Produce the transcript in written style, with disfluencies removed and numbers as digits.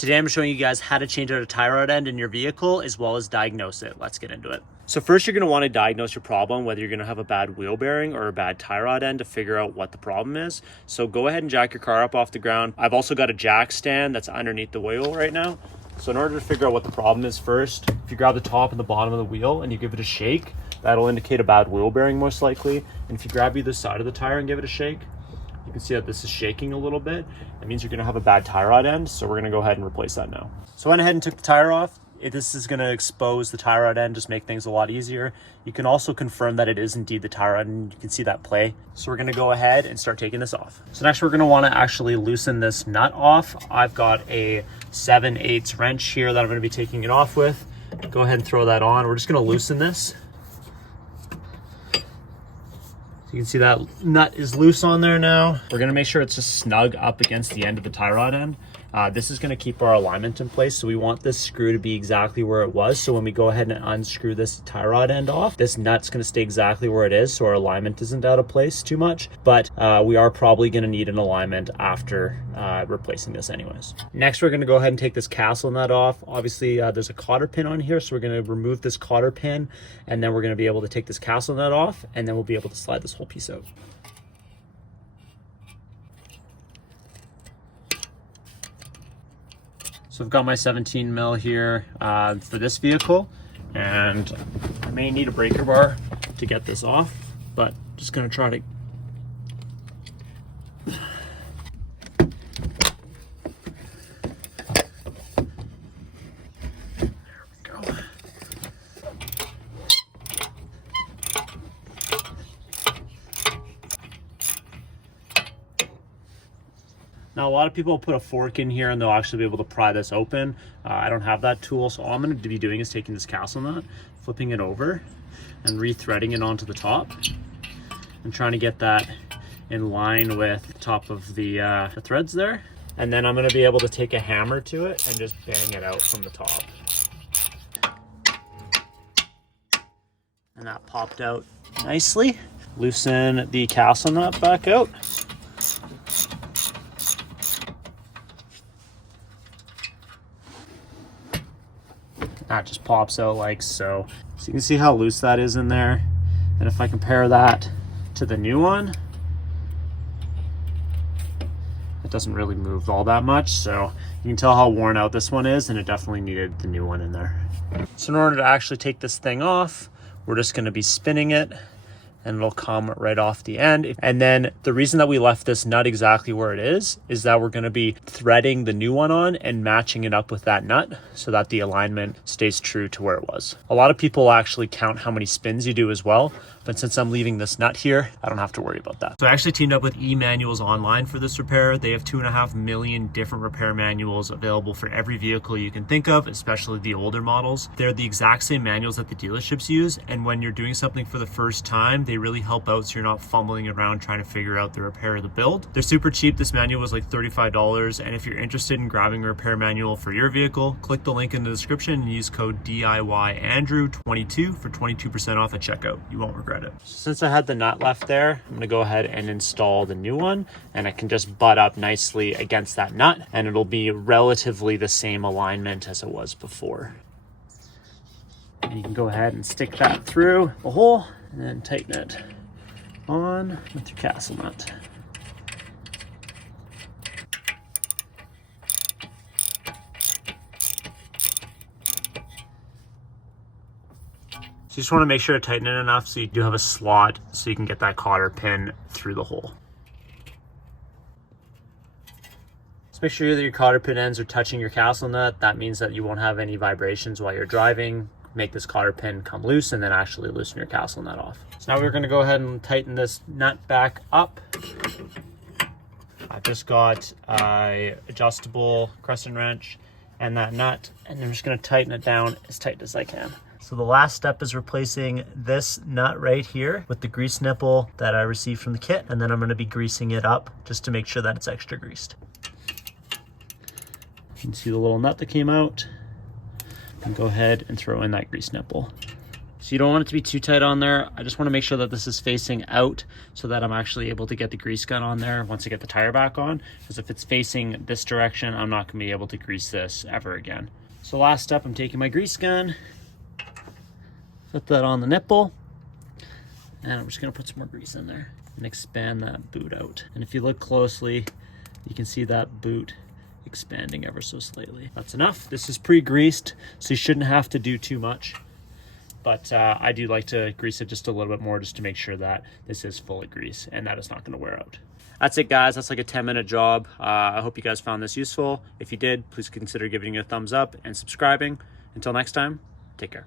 Today I'm showing you guys how to change out a tie rod end in your vehicle as well as diagnose it. Let's get into it. So first you're going to want to diagnose your problem, whether you're going to have a bad wheel bearing or a bad tie rod end, to figure out what the problem is. So go ahead and jack your car up off the ground. I've also got a jack stand that's underneath the wheel right now. So in order to figure out what the problem is first, if you grab the top and the bottom of the wheel and you give it a shake, that'll indicate a bad wheel bearing most likely. And if you grab either side of the tire and give it a shake, you can see that this is shaking a little bit. That means you're gonna have a bad tie rod end. So we're gonna go ahead and replace that now. So I went ahead and took the tire off. This is gonna expose the tie rod end, just make things a lot easier. You can also confirm that it is indeed the tie rod end. You can see that play. So we're gonna go ahead and start taking this off. So next we're gonna wanna actually loosen this nut off. I've got a 7/8 wrench here that I'm gonna be taking it off with. Go ahead and throw that on. We're just gonna loosen this. You can see that nut is loose on there now. We're gonna make sure it's just snug up against the end of the tie rod end. This is gonna keep our alignment in place. So we want this screw to be exactly where it was. So when we go ahead and unscrew this tie rod end off, this nut's gonna stay exactly where it is. So our alignment isn't out of place too much, but we are probably gonna need an alignment after replacing this anyways. Next, we're gonna go ahead and take this castle nut off. Obviously there's a cotter pin on here. So we're gonna remove this cotter pin and then we're gonna be able to take this castle nut off and then we'll be able to slide this whole piece out. So I've got my 17 mil here for this vehicle, and I may need a breaker bar to get this off, but just gonna try to. There we go. Now, a lot of people put a fork in here and they'll actually be able to pry this open. I don't have that tool, so all I'm going to be doing is taking this castle nut, flipping it over, and re-threading it onto the top. I'm trying to get that in line with the top of the threads there. And then I'm going to be able to take a hammer to it and just bang it out from the top. And that popped out nicely. Loosen the castle nut back out. That just pops out like so. So you can see how loose that is in there. And if I compare that to the new one, it doesn't really move all that much. So you can tell how worn out this one is, and it definitely needed the new one in there. So in order to actually take this thing off, we're just gonna be spinning it and it'll come right off the end. And then the reason that we left this nut exactly where it is that we're gonna be threading the new one on and matching it up with that nut so that the alignment stays true to where it was. A lot of people actually count how many spins you do as well, but since I'm leaving this nut here, I don't have to worry about that. So I actually teamed up with eManuals Online for this repair. They have 2.5 million different repair manuals available for every vehicle you can think of, especially the older models. They're the exact same manuals that the dealerships use, and when you're doing something for the first time, they really help out so you're not fumbling around trying to figure out the repair or the build. They're super cheap. This manual was like $35, and if you're interested in grabbing a repair manual for your vehicle, click the link in the description and use code DIYAndrew22 for 22% off at checkout. You won't regret it. Since I had the nut left there, I'm gonna go ahead and install the new one, and I can just butt up nicely against that nut and it'll be relatively the same alignment as it was before. And you can go ahead and stick that through the hole and then tighten it on with your castle nut. So you just want to make sure to tighten it enough so you do have a slot so you can get that cotter pin through the hole. So make sure that your cotter pin ends are touching your castle nut. That means that you won't have any vibrations while you're driving. Make this cotter pin come loose and then actually loosen your castle nut off. So now we're going to go ahead and tighten this nut back up. I've just got a adjustable crescent wrench and that nut, and I'm just going to tighten it down as tight as I can. So the last step is replacing this nut right here with the grease nipple that I received from the kit, and then I'm going to be greasing it up just to make sure that it's extra greased. You can see the little nut that came out. And go ahead and throw in that grease nipple. So you don't want it to be too tight on there. I just want to make sure that this is facing out so that I'm actually able to get the grease gun on there once I get the tire back on. Because if it's facing this direction, I'm not going to be able to grease this ever again. So last step, I'm taking my grease gun, put that on the nipple, and I'm just going to put some more grease in there and expand that boot out. And if you look closely, you can see that boot expanding ever so slightly. That's enough. This is pre-greased, so you shouldn't have to do too much. But I do like to grease it just a little bit more just to make sure that this is full of grease and that it's not going to wear out. That's it, guys. That's like a 10-minute job. I hope you guys found this useful. If you did, please consider giving it a thumbs up and subscribing. Until next time, take care.